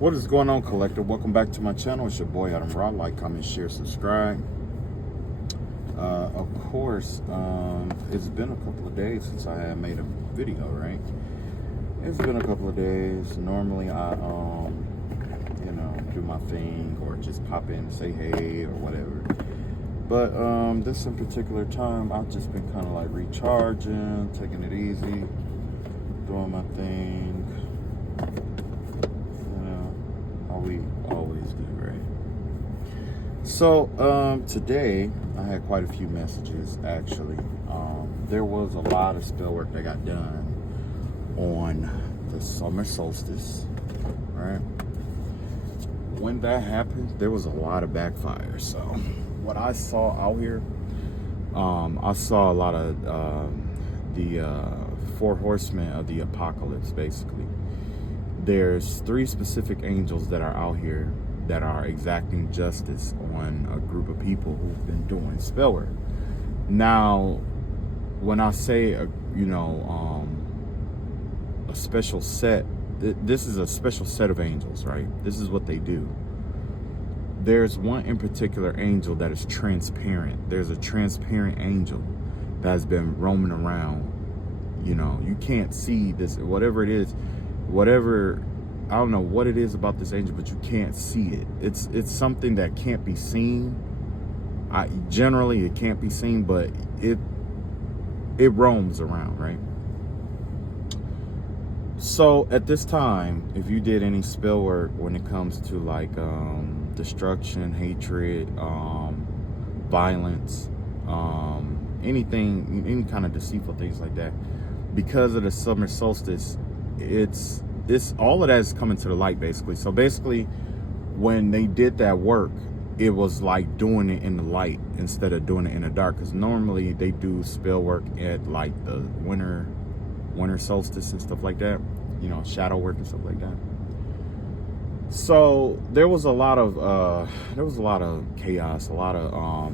What is going on, collector? Welcome back to my channel. It's your boy Adam Raw. Like, comment, share, subscribe. Of course, it's been a couple of days since I had made a video, right? It's been a couple of days. Normally I do my thing or just pop in and say hey or whatever. But this in particular time, I've just been kind of like recharging, taking it easy, doing my thing. We always do, right? So today I had quite a few messages. Actually, there was a lot of spell work that got done on the summer solstice, right? When that happened, there was a lot of backfire. So what I saw out here, I saw a lot of the four horsemen of the apocalypse, basically. There's 3 specific angels that are out here that are exacting justice on a group of people who've been doing spell work. Now, when I say a special set, this is a special set of angels, right? This is what they do. There's one in particular angel that is transparent. There's a transparent angel that has been roaming around. You can't see this, whatever it is. Whatever, I don't know what it is about this angel, but you can't see it. It's something that can't be seen. Generally it can't be seen, but it roams around, right? So at this time, if you did any spell work when it comes to like destruction, hatred, violence, anything, any kind of deceitful things like that, because of the summer solstice, it's all of that is coming to the light, basically. So basically, when they did that work, it was like doing it in the light instead of doing it in the dark, because normally they do spell work at like the winter solstice and stuff like that, shadow work and stuff like that. So there was a lot of chaos, a lot of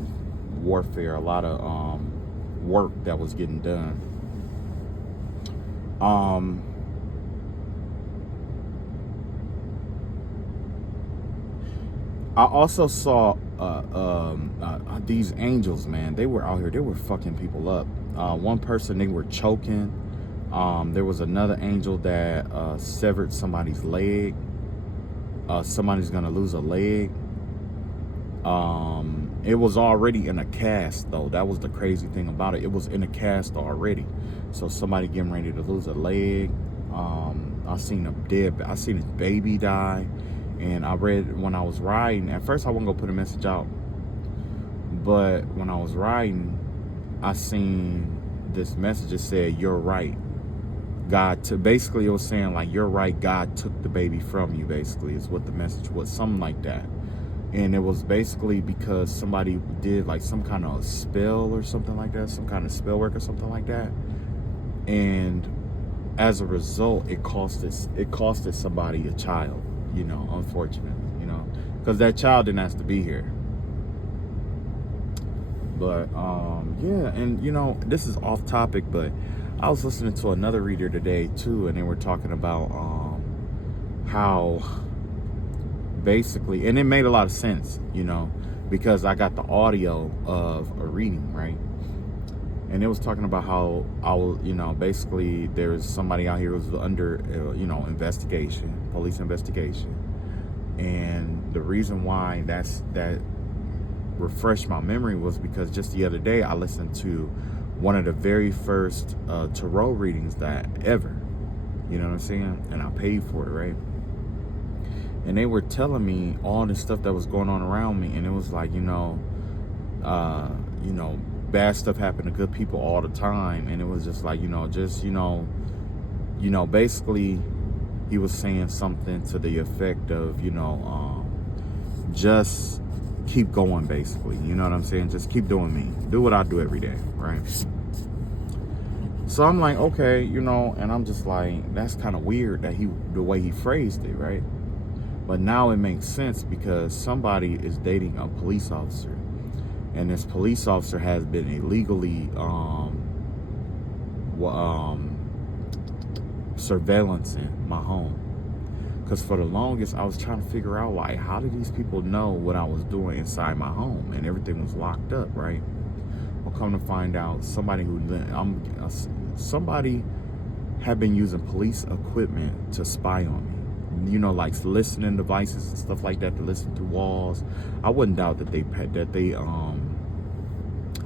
warfare, a lot of work that was getting done. I also saw these angels, man. They were out here. They were fucking people up. One person, they were choking. There was another angel that severed somebody's leg. Somebody's gonna lose a leg. It was already in a cast, though. That was the crazy thing about it. It was in a cast already. So somebody getting ready to lose a leg. I seen a baby die. And I read when I was riding, at first I wasn't gonna put a message out, but when I was riding, I seen this message that said, "You're right. Basically it was saying like, you're right, God took the baby from you," basically, is what the message was, something like that. And it was basically because somebody did like some kind of spell or something like that, some kind of spell work or something like that. And as a result, it costed somebody a child. Unfortunately, because that child didn't have to be here. But yeah, and this is off topic, but I was listening to another reader today too, and they were talking about how basically, and it made a lot of sense, because I got the audio of a reading, right? And it was talking about how basically there's somebody out here who's under, investigation, police investigation. And the reason why that refreshed my memory was because just the other day I listened to one of the very first tarot readings that ever, you know what I'm saying? And I paid for it, right? And they were telling me all this stuff that was going on around me. And it was like, bad stuff happened to good people all the time. And it was just like, basically he was saying something to the effect of, just keep going, basically. You know what I'm saying? Just keep doing me. Do what I do every day, right? So I'm like, okay, and I'm just like, that's kind of weird that the way he phrased it, right? But now it makes sense because somebody is dating a police officer. And this police officer has been illegally surveillancing my home. Because for the longest, I was trying to figure out, like, how did these people know what I was doing inside my home? And everything was locked up, right? Well, come to find out, somebody had been using police equipment to spy on me. You know, like listening devices and stuff like that to listen through walls. I wouldn't doubt that they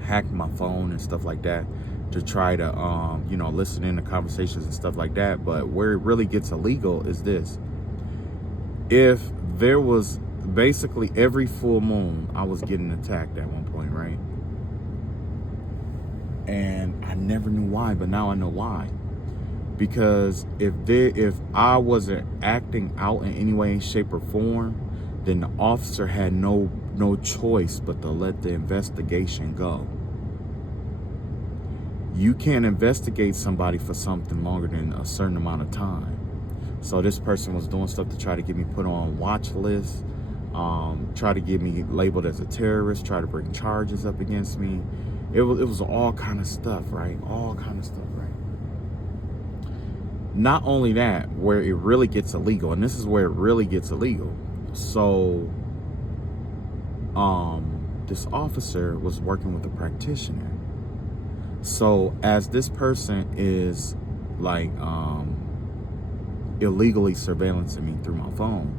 hacked my phone and stuff like that to try to, you know, listen in to conversations and stuff like that. But where it really gets illegal is this. If there was basically every full moon, I was getting attacked at one point, right? And I never knew why, but now I know why. Because if I wasn't acting out in any way, shape, or form, then the officer had no choice but to let the investigation go. You can't investigate somebody for something longer than a certain amount of time. So this person was doing stuff to try to get me put on watch lists, try to get me labeled as a terrorist, try to bring charges up against me. It was all kind of stuff, right? All kind of stuff, right? Not only that, where it really gets illegal, and this is where it really gets illegal. So, this officer was working with a practitioner. So as this person is like, illegally surveillancing me through my phone,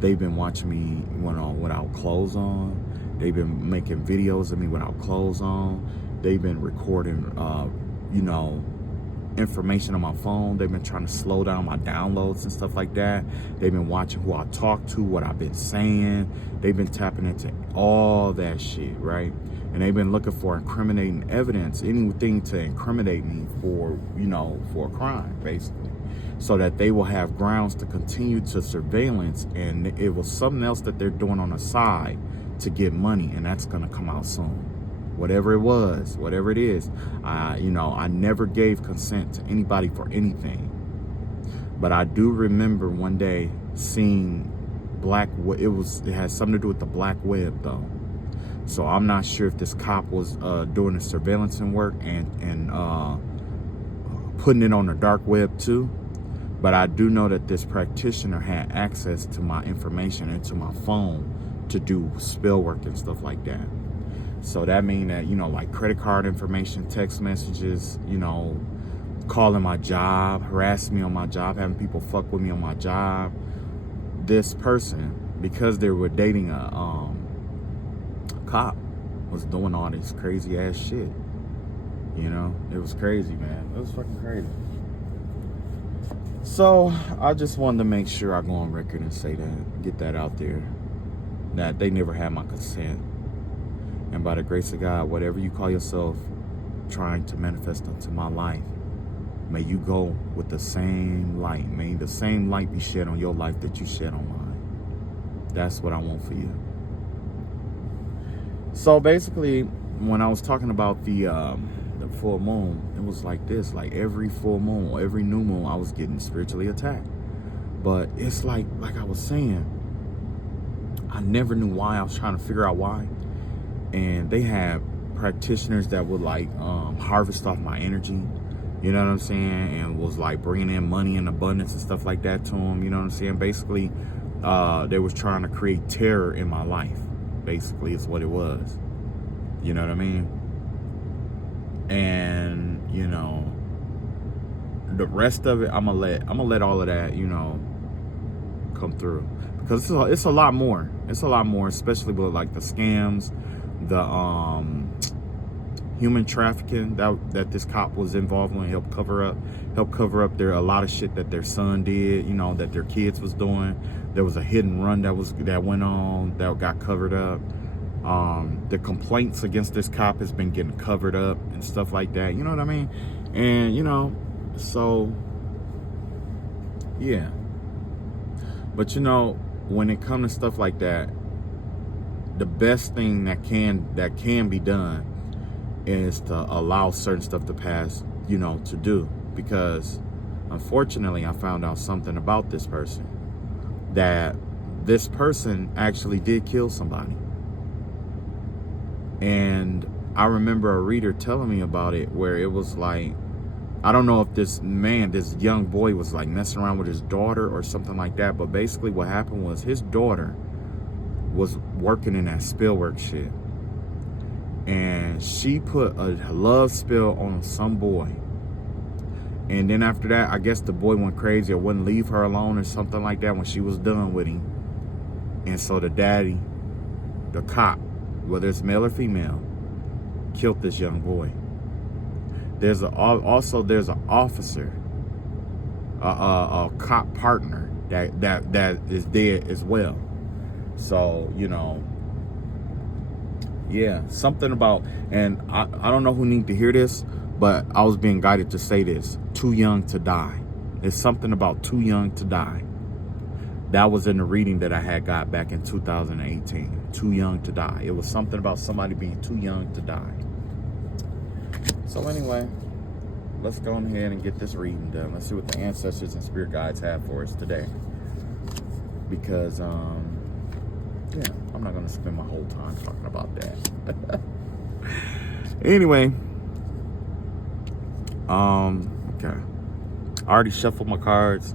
they've been watching me without clothes on. They've been making videos of me without clothes on. They've been recording, you know, information on my phone. They've been trying to slow down my downloads and stuff like that. They've been watching who I talk to, what I've been saying. They've been tapping into all that shit, right? And they've been looking for incriminating evidence, anything to incriminate me for, you know, for a crime, basically. So that they will have grounds to continue to surveillance, and it was something else that they're doing on the side to get money, and that's gonna come out soon. Whatever it was, whatever it is, you know, I never gave consent to anybody for anything. But I do remember one day seeing it had something to do with the black web though. So I'm not sure if this cop was doing the surveillance and work and putting it on the dark web too. But I do know that this practitioner had access to my information and to my phone to do spell work and stuff like that. So that means that, you know, like credit card information, text messages, you know, calling my job, harassing me on my job, having people fuck with me on my job. This person, because they were dating a cop, was doing all this crazy ass shit. You know, it was crazy, man. It was fucking crazy. So I just wanted to make sure I go on record and say that, get that out there, that they never had my consent. And by the grace of God, whatever you call yourself trying to manifest into my life, may you go with the same light. May the same light be shed on your life that you shed on mine. That's what I want for you. So basically, when I was talking about the full moon, it was like this, like every full moon, every new moon, I was getting spiritually attacked. But it's like I was saying, I never knew why. I was trying to figure out why. And they had practitioners that would like harvest off my energy, you know what I'm saying, and was like bringing in money in abundance and stuff like that to them, you know what I'm saying. Basically, they was trying to create terror in my life, basically is what it was, you know what I mean. And you know, the rest of it, I'm gonna let all of that, you know, come through, because it's a lot more. It's a lot more, especially with like the scams, the human trafficking that this cop was involved in, help cover up a lot of shit that their son did, you know, that their kids was doing. There was a hit and run that went on that got covered up. The complaints against this cop has been getting covered up and stuff like that, you know what I mean? And you know, so yeah. But you know, when it comes to stuff like that, the best thing that can be done is to allow certain stuff to pass, you know, to do. Because unfortunately, I found out something about this person, that this person actually did kill somebody. And I remember a reader telling me about it, where it was like I don't know if this young boy was like messing around with his daughter or something like that. But basically what happened was his daughter was working in that spillwork shit. And she put a love spell on some boy. And then after that, I guess the boy went crazy or wouldn't leave her alone or something like that when she was done with him. And so the daddy, the cop, whether it's male or female, killed this young boy. There's also an officer, a cop partner that is dead as well. So, you know, yeah, something about, and I don't know who need to hear this, but I was being guided to say this: too young to die. There's something about too young to die. That was in the reading that I had got back in 2018. Too young to die. It was something about somebody being too young to die. So anyway, let's go ahead and get this reading done. Let's see what the ancestors and spirit guides have for us today. Because, yeah, I'm not going to spend my whole time talking about that. Anyway, okay. I already shuffled my cards.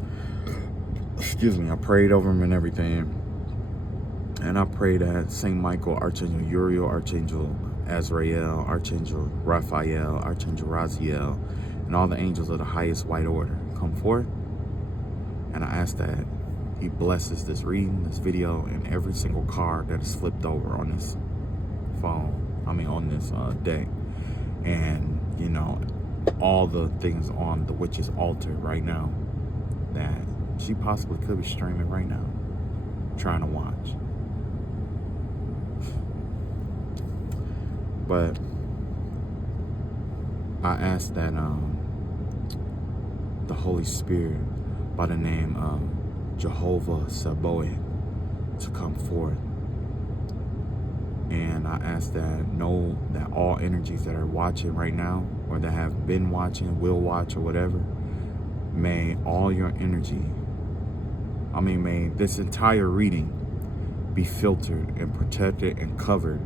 Excuse me. I prayed over them and everything. And I prayed that Saint Michael, Archangel Uriel, Archangel Azrael, Archangel Raphael, Archangel Raziel, and all the angels of the highest white order come forth. And I ask that he blesses this reading, this video, and every single card that is flipped over on this on this deck. And, you know, all the things on the witch's altar right now that she possibly could be streaming right now, trying to watch. But I ask that the Holy Spirit, by the name of Jehovah Sabaoth, to come forth. And I ask that know that all energies that are watching right now, or that have been watching, will watch, or whatever, may all your energy, may this entire reading be filtered and protected and covered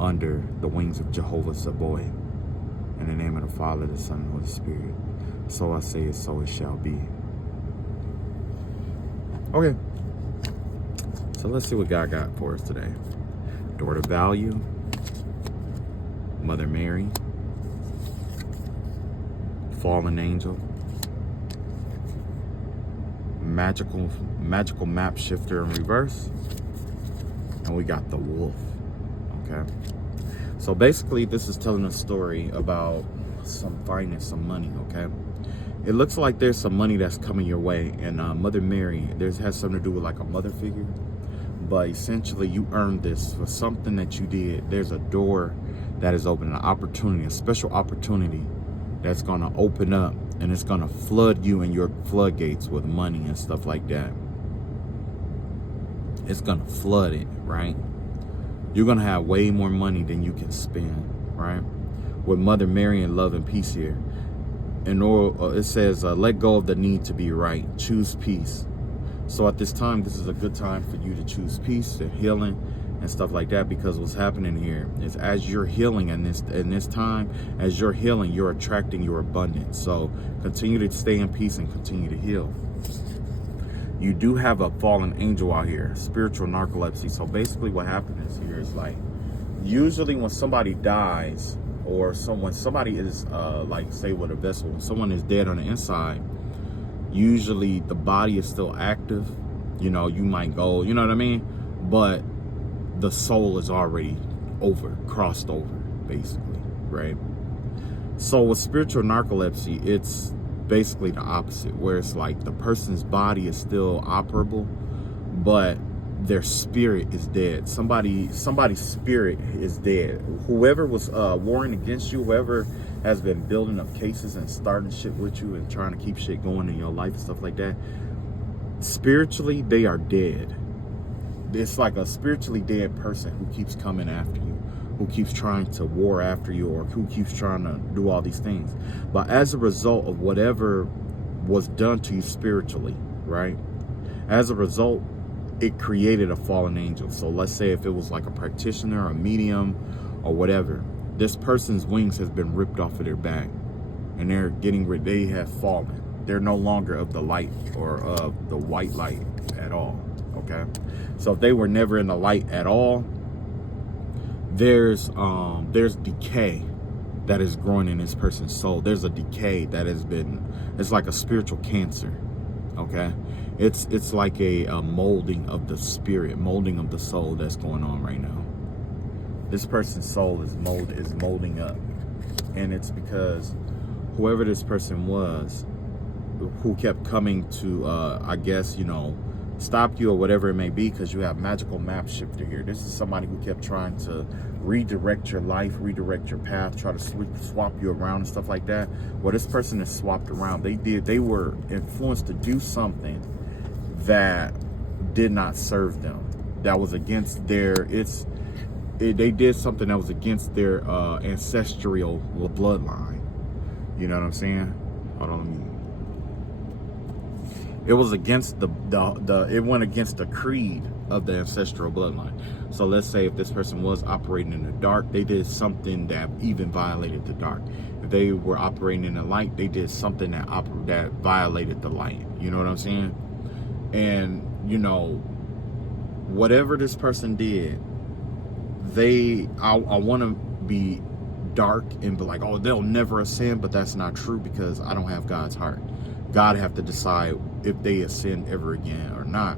under the wings of Jehovah Sabaoth. In the name of the Father, the Son, and the Holy Spirit. So I say it, so it shall be. Okay. So let's see what God got for us today. Door to Value, Mother Mary, Fallen Angel, Magical Map Shifter in reverse, and we got the Wolf. Okay. So basically, this is telling a story about finding some money. Okay. It looks like there's some money that's coming your way, and Mother Mary, has something to do with like a mother figure. But essentially, you earned this for something that you did. There's a door that is open, an opportunity, a special opportunity that's going to open up, and it's going to flood you and your floodgates with money and stuff like that. It's going to flood it, right? You're going to have way more money than you can spend, right? With Mother Mary and love and peace here. It says, let go of the need to be right. Choose peace. So at this time, this is a good time for you to choose peace and healing and stuff like that, because what's happening here is as you're healing in this time, as you're healing, you're attracting your abundance. So continue to stay in peace and continue to heal. You do have a fallen angel out here, spiritual narcolepsy. So basically what happens here is, like, usually when somebody dies, or when somebody is like, say with a vessel, when someone is dead on the inside, usually the body is still active. You know, you might go, you know what I mean? But the soul is already crossed over, basically, right? So with spiritual narcolepsy, it's basically the opposite, where it's like the person's body is still operable, but their spirit is dead. Somebody's spirit is dead. Whoever was warring against you, whoever has been building up cases and starting shit with you and trying to keep shit going in your life and stuff like that, spiritually, they are dead. It's like a spiritually dead person who keeps coming after you, who keeps trying to war after you, or who keeps trying to do all these things. But as a result of whatever was done to you spiritually, right? As a result, it created a fallen angel. So let's say if it was like a practitioner, a medium, or whatever, this person's wings has been ripped off of their back. and they're getting rid. They have fallen. They're no longer of the light or of the white light at all. Okay, so if they were never in the light at all, there's decay that is growing in this person's soul. There's a decay that has been. It's like a spiritual cancer. Okay, it's like a molding of the spirit, molding of the soul that's going on right now. This person's soul is molding up, and it's because whoever this person was, who kept coming to, I guess, you know, stop you or whatever it may be, because you have magical map shifter here. This is somebody who kept trying to redirect your life, redirect your path, try to swap you around and stuff like that. Well, this person is swapped around. They were influenced to do something that did not serve them, that was against their, they did something that was against their ancestral bloodline. You know what I'm saying? Hold on, let me. It was against it went against the creed of the ancestral bloodline. So let's say if this person was operating in the dark, they did something that even violated the dark. If they were operating in the light, they did something that violated the light. You know what I'm saying? And, you know, whatever this person did, I want to be dark and be like, oh, they'll never ascend, but that's not true, because I don't have God's heart. God have to decide if they ascend ever again or not.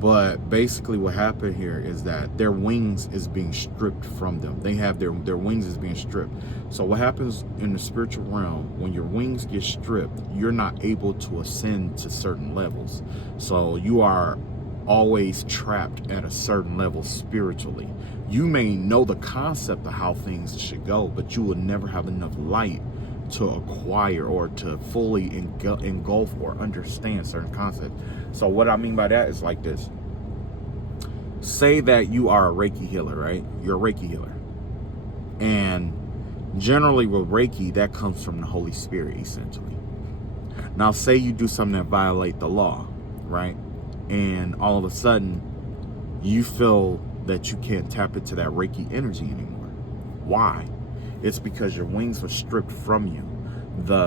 But basically what happened here is that their wings is being stripped from them. They have their wings is being stripped. So what happens in the spiritual realm, when your wings get stripped, you're not able to ascend to certain levels. So you are always trapped at a certain level spiritually. You may know the concept of how things should go, but you will never have enough light to acquire or to fully engulf or understand certain concepts. So what I mean by that is like this. Say that you are a Reiki healer, right? You're a Reiki healer. And generally with Reiki, that comes from the Holy Spirit, essentially. Now, say you do something that violates the law, right? And all of a sudden, you feel that you can't tap into that Reiki energy anymore. Why? It's because your wings were stripped from you.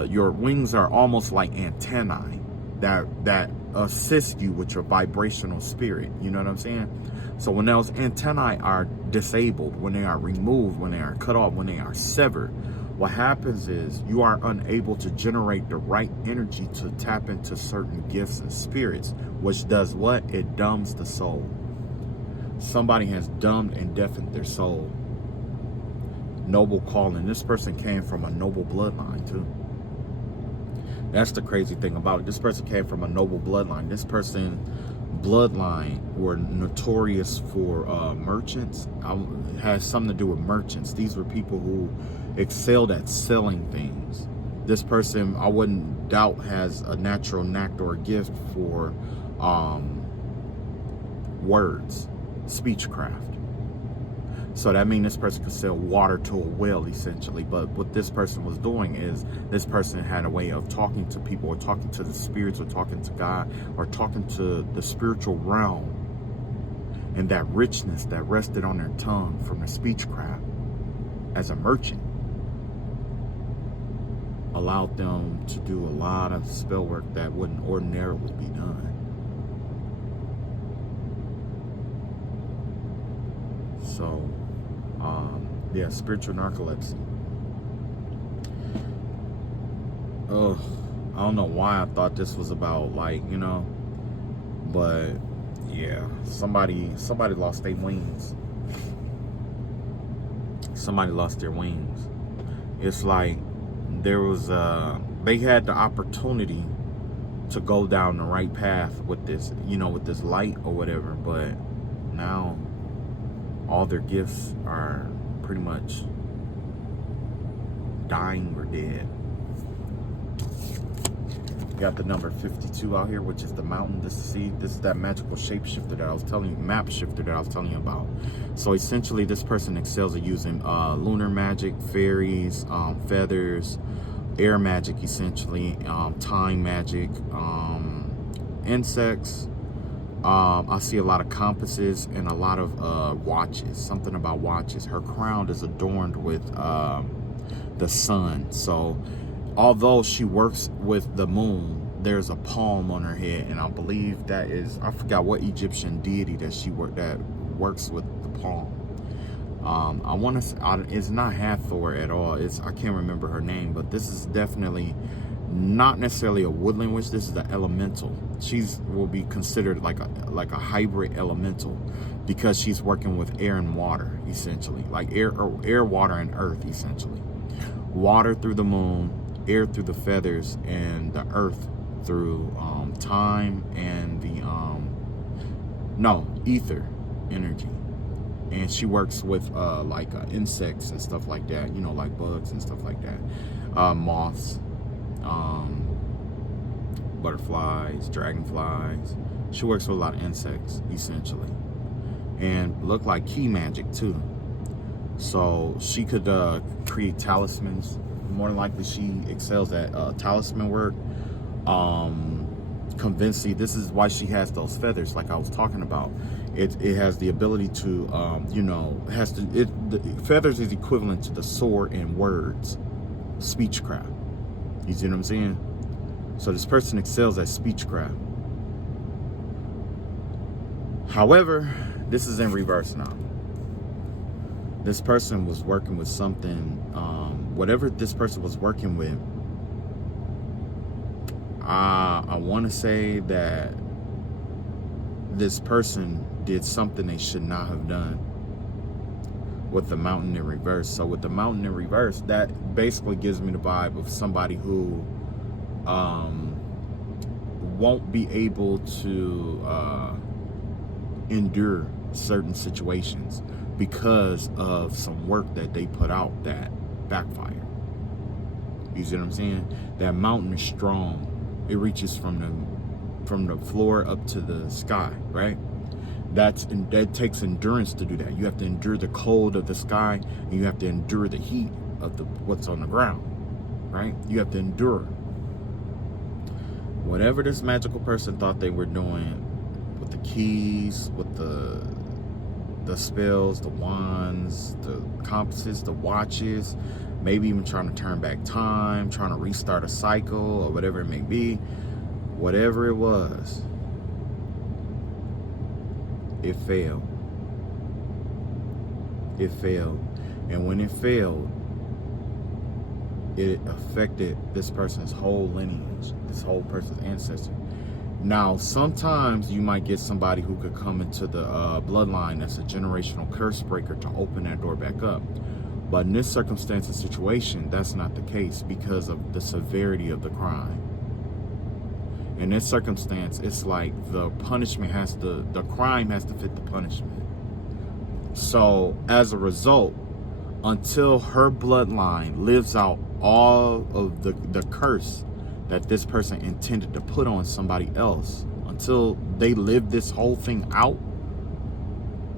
Your wings are almost like antennae that assist you with your vibrational spirit. You know what I'm saying? So when those antennae are disabled, when they are removed, when they are cut off, when they are severed, what happens is you are unable to generate the right energy to tap into certain gifts and spirits, which does what? It dumbs the soul. Somebody has dumbed and deafened their soul. Noble calling. This person came from a noble bloodline too. That's the crazy thing about it. This person came from a noble bloodline. This person bloodline were notorious for merchants. Has something to do with merchants. These were people who excelled at selling things. This person, I wouldn't doubt, has a natural knack or a gift for words, speechcraft. So that means this person could sell water to a well, essentially. But what this person was doing is this person had a way of talking to people, or talking to the spirits, or talking to God, or talking to the spiritual realm. And that richness that rested on their tongue from their speechcraft as a merchant allowed them to do a lot of spell work that wouldn't ordinarily be done. So, yeah, spiritual narcolepsy. Oh, I don't know why I thought this was about, like, you know, but yeah, somebody lost their wings. Somebody lost their wings. It's like there was they had the opportunity to go down the right path with this, you know, with this light or whatever, but now all their gifts are pretty much dying or dead. Got the number 52 out here, which is the mountain. This is that magical shapeshifter that I was telling you, map shifter that I was telling you about. So essentially, this person excels at using lunar magic, fairies, feathers, air magic, essentially, time magic, insects. I see a lot of compasses and a lot of watches. Something about watches. Her crown is adorned with the sun. So although she works with the moon, there's a palm on her head, and I believe that is, I forgot what Egyptian deity that works with the palm. I want to. It's not Hathor at all. I can't remember her name, but this is definitely not necessarily a woodland witch. This is the elemental. She's will be considered like a hybrid elemental, because she's working with air and water, essentially, like air, water, and earth, essentially. Water through the moon, air through the feathers, and the earth through time and the ether energy. And she works with insects and stuff like that, like bugs and stuff like that, moths, butterflies, dragonflies. She works with a lot of insects, essentially, and look like key magic too. So she could create talismans. More than likely, she excels at talisman work. Convincing. This is why she has those feathers, like I was talking about. It has the ability to, feathers is equivalent to the sword in words, speechcraft. You see what I'm saying? So this person excels at speechcraft. However, this is in reverse now. This person was working with something, whatever this person was working with, I want to say that this person did something they should not have done with the mountain in reverse. So with the mountain in reverse, that basically gives me the vibe of somebody who won't be able to endure certain situations because of some work that they put out that backfired. You see what I'm saying? That mountain is strong. It reaches from the floor up to the sky, right? That takes endurance to do that. You have to endure the cold of the sky, and you have to endure the heat of what's on the ground, right? You have to endure. Whatever this magical person thought they were doing with the keys, with the spells, the wands, the compasses, the watches, maybe even trying to turn back time, trying to restart a cycle, or whatever it may be, whatever it was, it failed. It failed. And when it failed, it affected this person's whole lineage, this whole person's ancestry. Now, sometimes you might get somebody who could come into the bloodline that's a generational curse breaker to open that door back up. But in this circumstance and situation, that's not the case because of the severity of the crime. In this circumstance, it's like the crime has to fit the punishment. So as a result, until her bloodline lives out all of the curse that this person intended to put on somebody else, until they live this whole thing out,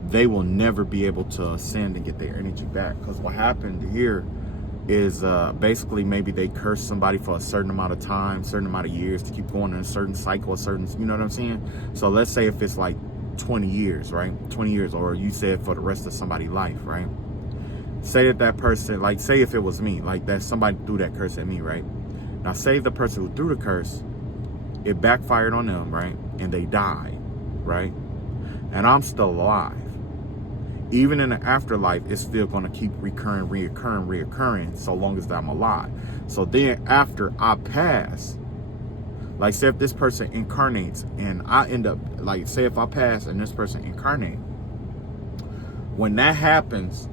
they will never be able to ascend and get their energy back. Because what happened here is basically maybe they cursed somebody for a certain amount of time, certain amount of years to keep going in a certain cycle, you know what I'm saying? So let's say if it's like 20 years, right? 20 years, or you said for the rest of somebody's life, right? Say that person, like say if it was me, like that somebody threw that curse at me, right? Now say the person who threw the curse, it backfired on them, right? And they died, right? And I'm still alive. Even in the afterlife, it's still going to keep reoccurring so long as I'm alive. So then after I pass, like say if this person incarnates and I end up, like say if I pass and this person incarnate, when that happens,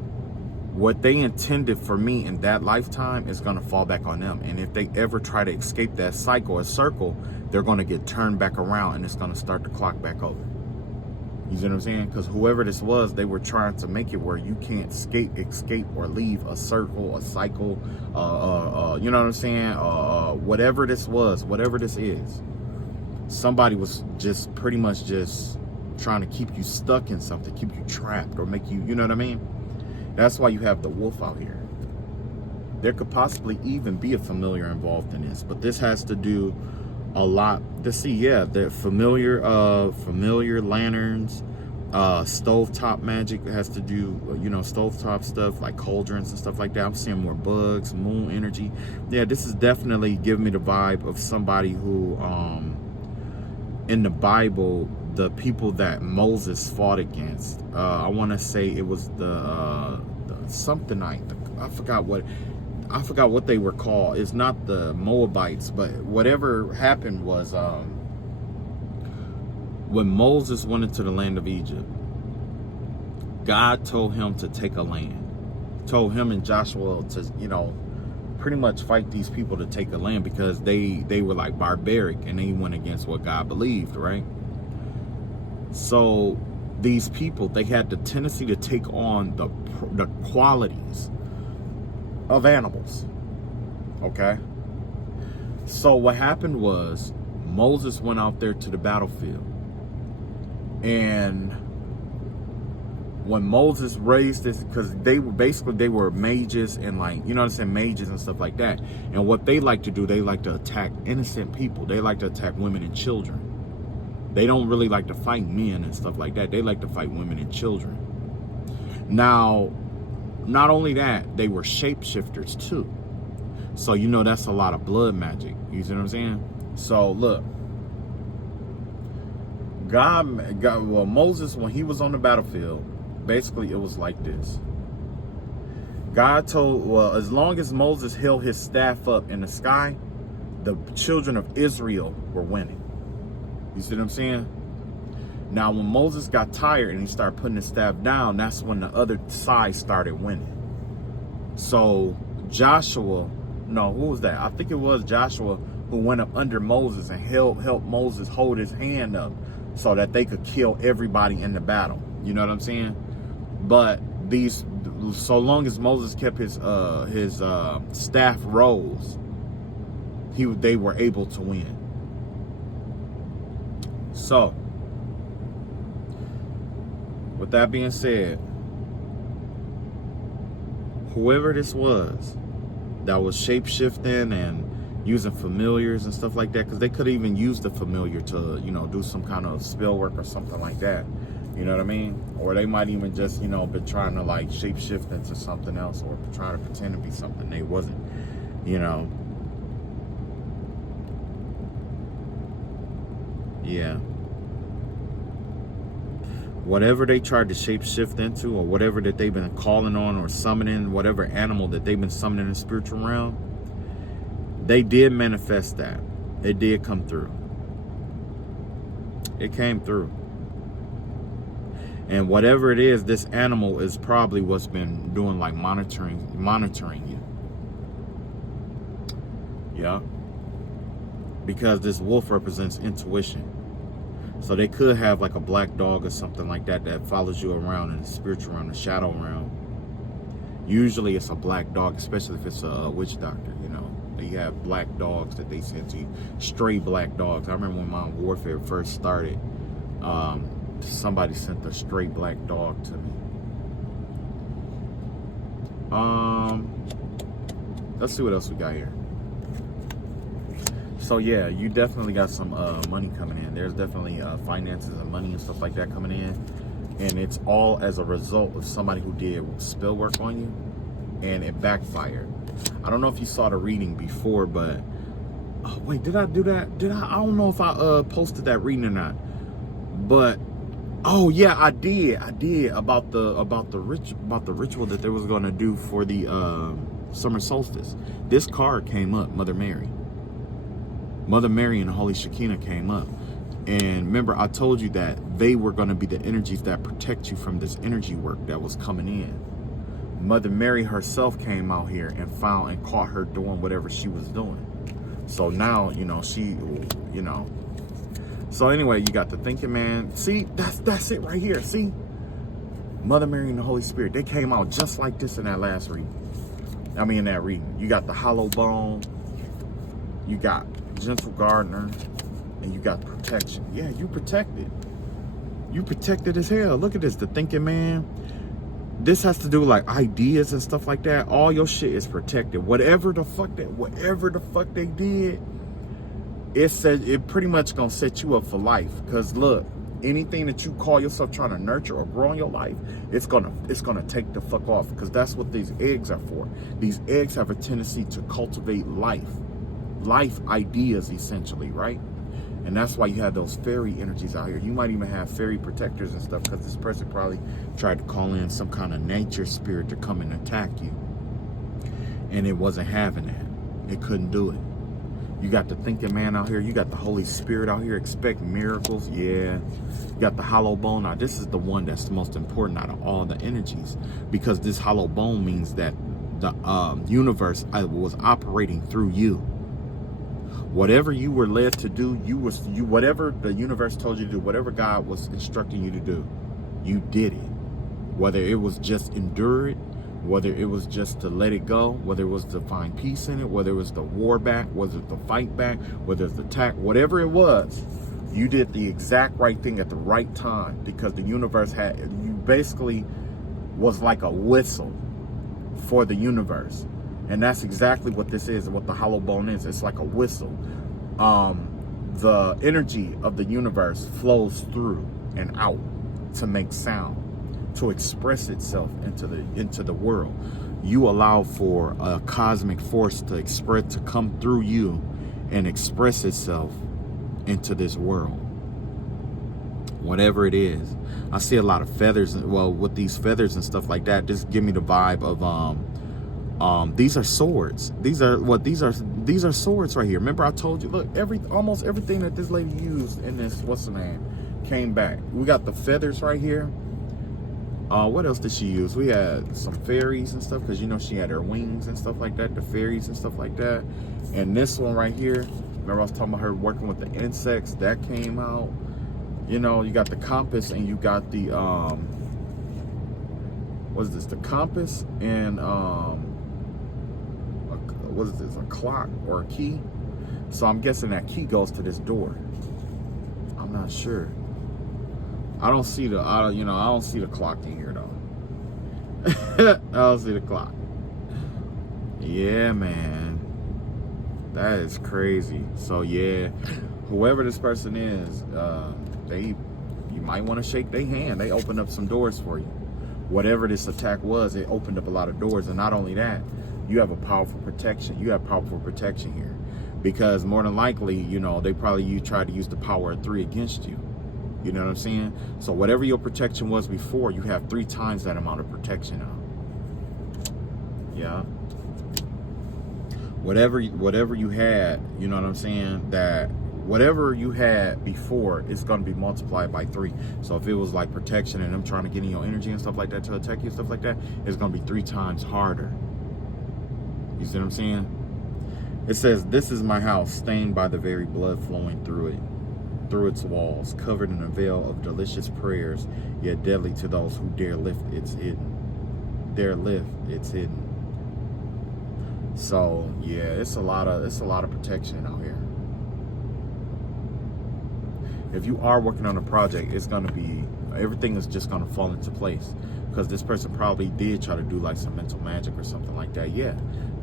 what they intended for me in that lifetime is going to fall back on them. And if they ever try to escape that cycle or circle, they're going to get turned back around and it's going to start the clock back over. You see what I'm saying? Because whoever this was, they were trying to make it where you can't escape or leave a circle, a cycle, you know what I'm saying? Whatever this was, whatever this is, somebody was just pretty much just trying to keep you stuck in something, keep you trapped, or make you, you know what I mean? That's why you have the wolf out here. There could possibly even be a familiar involved in this, but this has to do a lot to see, yeah, the familiar lanterns, Stovetop magic has to do, stovetop stuff like cauldrons and stuff like that. I'm seeing more bugs, moon energy. Yeah, this is definitely giving me the vibe of somebody who, in the Bible, the people that Moses fought against. I want to say it was the somethingite. I forgot what they were called. It's not the Moabites, but whatever happened was, when Moses went into the land of Egypt, God told him to take a land. Told him and Joshua to, pretty much fight these people to take a land, because they were like barbaric and they went against what God believed, right? So these people, they had the tendency to take on the qualities of animals, okay? So what happened was Moses went out there to the battlefield. And when Moses raised this, because they were mages and mages and stuff like that. And what they like to do, they like to attack innocent people. They like to attack women and children. They don't really like to fight men and stuff like that. They like to fight women and children. Now, not only that, they were shapeshifters too. So, that's a lot of blood magic. You see what I'm saying? So, look. Moses, when he was on the battlefield, basically it was like this. God told, as long as Moses held his staff up in the sky, the children of Israel were winning. You see what I'm saying? Now, when Moses got tired and he started putting his staff down, that's when the other side started winning. So who was that? I think it was Joshua who went up under Moses and helped Moses hold his hand up, so that they could kill everybody in the battle. You know what I'm saying? But so long as Moses kept his staff rose, they were able to win. So, with that being said, whoever this was that was shape-shifting and using familiars and stuff like that, because they could even use the familiar to, do some kind of spell work or something like that. You know what I mean? Or they might even just, been trying to like shape shift into something else, or trying to pretend to be something they wasn't, Yeah. Whatever they tried to shape shift into, or whatever that they've been calling on or summoning, whatever animal that they've been summoning in the spiritual realm, they did manifest that. It did come through. It came through. And whatever it is, this animal is probably what's been doing, like monitoring you. Yeah. Because this wolf represents intuition. So they could have like a black dog or something like that follows you around in the spiritual realm, the shadow realm. Usually it's a black dog, especially if it's a witch doctor, They have black dogs that they send to you, stray black dogs. I remember when my warfare first started, somebody sent a stray black dog to me. Let's see what else we got here. So yeah, you definitely got some money coming in. There's definitely finances and money and stuff like that coming in. And it's all as a result of somebody who did spell work on you and it backfired. I don't know if you saw the reading before, but oh wait, did I do that? I don't know if I posted that reading or not. But oh yeah, I did about the ritual that they was going to do for the summer solstice. This card came up, Mother Mary and the Holy Shekinah came up. And remember, I told you that they were going to be the energies that protect you from this energy work that was coming in. Mother Mary herself came out here and found and caught her doing whatever she was doing. So now, she. So anyway, you got the thinking man. See, that's it right here. See, Mother Mary and the Holy Spirit, they came out just like this in that last reading. In that reading. You got the hollow bone. You got gentle gardener. And you got protection. Yeah, you protected. You protected as hell. Look at this, the thinking man. This has to do with like ideas and stuff like that. All your shit is protected. Whatever the fuck they did, it said it pretty much gonna set you up for life. Cause look, anything that you call yourself trying to nurture or grow in your life, it's gonna take the fuck off, because that's what these eggs are for. These eggs have a tendency to cultivate life ideas, essentially, right? And that's why you have those fairy energies out here. You might even have fairy protectors and stuff, because this person probably tried to call in some kind of nature spirit to come and attack you, and it wasn't having that. It couldn't do it. You got the thinking man out here. You got the Holy Spirit out here. Expect miracles. Yeah. You got the hollow bone. Now, this is the one that's the most important out of all the energies, because this hollow bone means that the universe was operating through you. Whatever you were led to do, whatever the universe told you to do, whatever God was instructing you to do, you did it. Whether it was just endure it, whether it was just to let it go, whether it was to find peace in it, whether it was the war back, whether it was the fight back, whether it's the attack, whatever it was, you did the exact right thing at the right time, because the universe you basically was like a whistle for the universe. And that's exactly what this is, and what the hollow bone is. It's like a whistle. The energy of the universe flows through and out to make sound, to express itself into the world. You allow for a cosmic force to come through you and express itself into this world, whatever it is. I see a lot of feathers. Well, with these feathers and stuff like that, just give me the vibe of these are swords. These are swords right here. Remember I told you, look, almost everything that this lady used in this, what's the name, came back. We got the feathers right here. What else did she use? We had some fairies and stuff, because you know she had her wings and stuff like that, the fairies and stuff like that. And this one right here, remember I was talking about her working with the insects, that came out. You know, you got the compass, and you got the what is this, the compass, and what is this, a clock or a key? So I'm guessing that key goes to this door. I'm not sure. I don't see the clock in here though. I don't see the clock. Yeah, man, that is crazy. So yeah, whoever this person is, you might want to shake their hand. They opened up some doors for you. Whatever this attack was, it opened up a lot of doors. And not only that, you have a powerful protection. You have powerful protection here, because more than likely, you know, you tried to use the power of 3 against you. You know what I'm saying? So whatever your protection was before, you have 3 times that amount of protection now. Yeah. Whatever you had, you know what I'm saying? That whatever you had before, it's going to be multiplied by 3. So if it was like protection and them trying to get in your energy and stuff like that to attack you and stuff like that, it's going to be 3 times harder. You see what I'm saying? It says, "This is my house, stained by the very blood flowing through its walls, covered in a veil of delicious prayers, yet deadly to those who dare lift its hidden. So yeah, it's a lot of protection out here. If you are working on a project, it's gonna be, everything is just gonna fall into place, because this person probably did try to do like some mental magic or something like that. Yeah,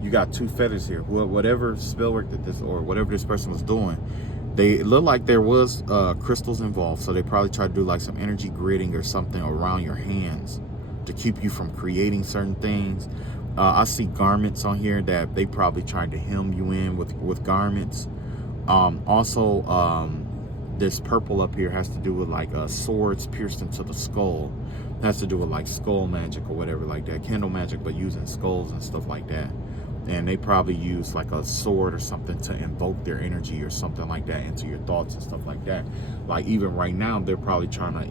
you got 2 feathers here. Whatever spell work that this, or whatever this person was doing, it looked like there was crystals involved, so they probably tried to do like some energy gridding or something around your hands to keep you from creating certain things. I see garments on here that they probably tried to hem you in with garments. Also, this purple up here has to do with like swords pierced into the skull. It has to do with like skull magic or whatever like that, candle magic, but using skulls and stuff like that. And they probably use like a sword or something to invoke their energy or something like that into your thoughts and stuff like that. Like even right now, they're probably trying to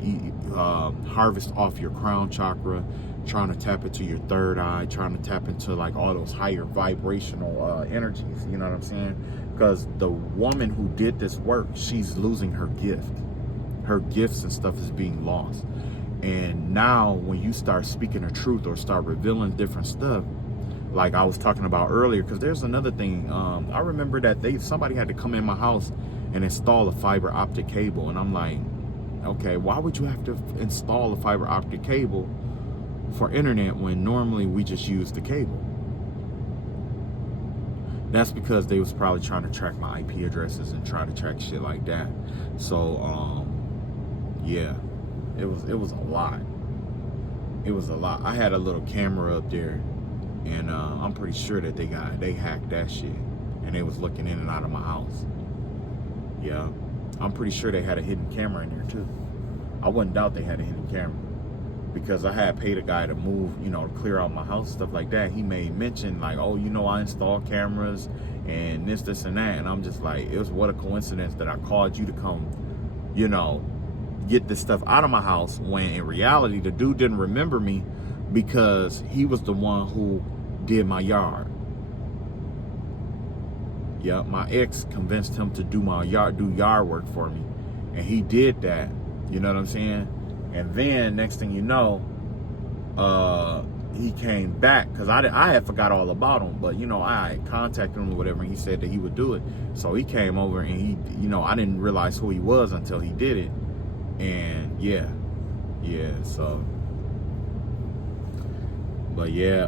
harvest off your crown chakra, trying to tap into your 3rd eye, trying to tap into like all those higher vibrational energies. You know what I'm saying? Because the woman who did this work, she's losing her gift. Her gifts and stuff is being lost. And now when you start speaking the truth or start revealing different stuff, like I was talking about earlier, because there's another thing. I remember that somebody had to come in my house and install a fiber optic cable. And I'm like, okay, why would you have to install a fiber optic cable for internet when normally we just use the cable? That's because they was probably trying to track my IP addresses and try to track shit like that. So, yeah, it was a lot. It was a lot. I had a little camera up there, and I'm pretty sure that they hacked that shit, and they was looking in and out of my house. Yeah, I'm pretty sure they had a hidden camera in there too. I wouldn't doubt they had a hidden camera, because I had paid a guy to move, to clear out my house, stuff like that. He made mention like, oh, I installed cameras and this and that, and I'm just like, it was what a coincidence that I called you to come, get this stuff out of my house, when in reality the dude didn't remember me because he was the one who did my yard. Yeah, my ex convinced him to do yard work for me, and he did that. You know what I'm saying? And then next thing you know, he came back, because I had forgot all about him, but I had contacted him or whatever, and he said that he would do it. So he came over, and he, I didn't realize who he was until he did it. And yeah, so, but yeah,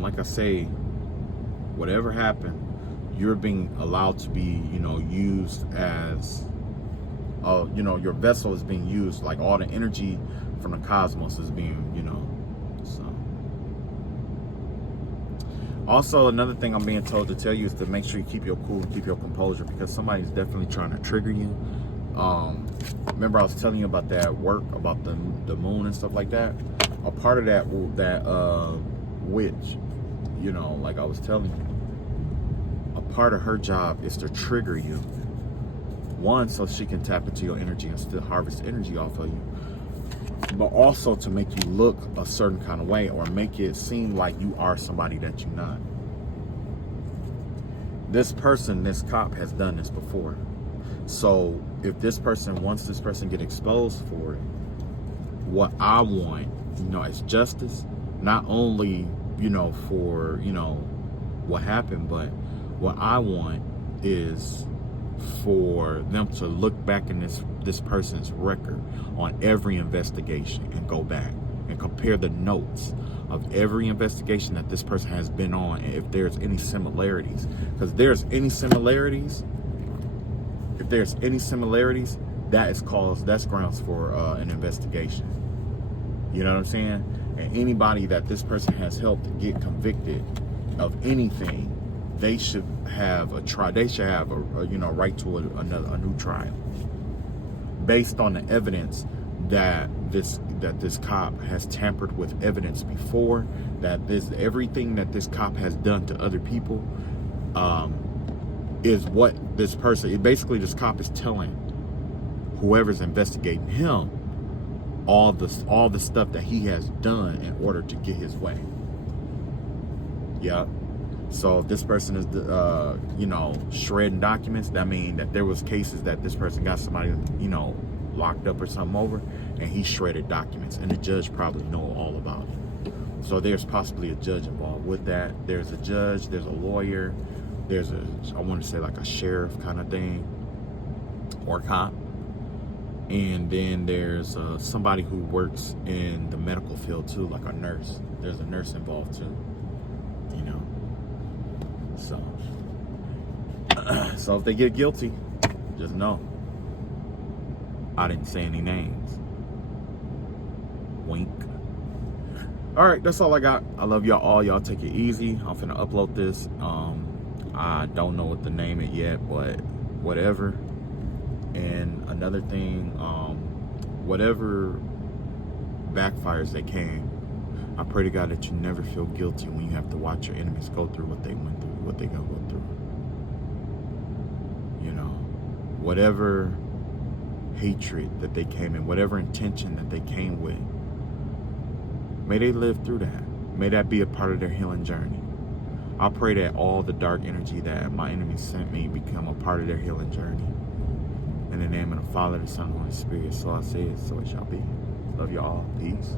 like I say, whatever happened, you're being allowed to be, used as, your vessel is being used, like all the energy from the cosmos is being, so. Also, another thing I'm being told to tell you is to make sure you keep your cool, keep your composure, because somebody's definitely trying to trigger you. Remember I was telling you about that work, about the moon and stuff like that? A part of that witch, like I was telling you, a part of her job is to trigger you. One, so she can tap into your energy and still harvest energy off of you, but also to make you look a certain kind of way, or make it seem like you are somebody that you're not. This cop has done this before. So if once this person get exposed for it, what I want, is justice, not only, for, what happened, but what I want is for them to look back in this person's record on every investigation, and go back and compare the notes of every investigation that this person has been on, and if there's any similarities. Because if there's any similarities, that's grounds for an investigation. You know what I'm saying? And anybody that this person has helped get convicted of anything, they should have a trial. They should have a right to a new trial, based on the evidence that this cop has tampered with evidence before. That everything that this cop has done to other people is what this person. Basically, this cop is telling whoever's investigating him all the stuff that he has done in order to get his way. Yeah. So if this person is, shredding documents, that means that there was cases that this person got somebody, locked up or something over, and he shredded documents, and the judge probably know all about it. So there's possibly a judge involved with that. There's a judge, there's a lawyer, there's I want to say like a sheriff kind of thing, or cop. And then there's somebody who works in the medical field too, like a nurse. There's a nurse involved too, So if they get guilty, just know I didn't say any names. Wink. All right, that's all I got. I love y'all all. Y'all take it easy. I'm finna upload this. I don't know what to name it yet, but whatever. And another thing, whatever backfires they can, I pray to God that you never feel guilty when you have to watch your enemies go through what they went through, what they go through. Whatever hatred that they came in, whatever intention that they came with, may they live through that. May that be a part of their healing journey. I pray that all the dark energy that my enemies sent me become a part of their healing journey. In the name of the Father, the Son, and the Holy Spirit, so I say it, so it shall be. Love you all. Peace.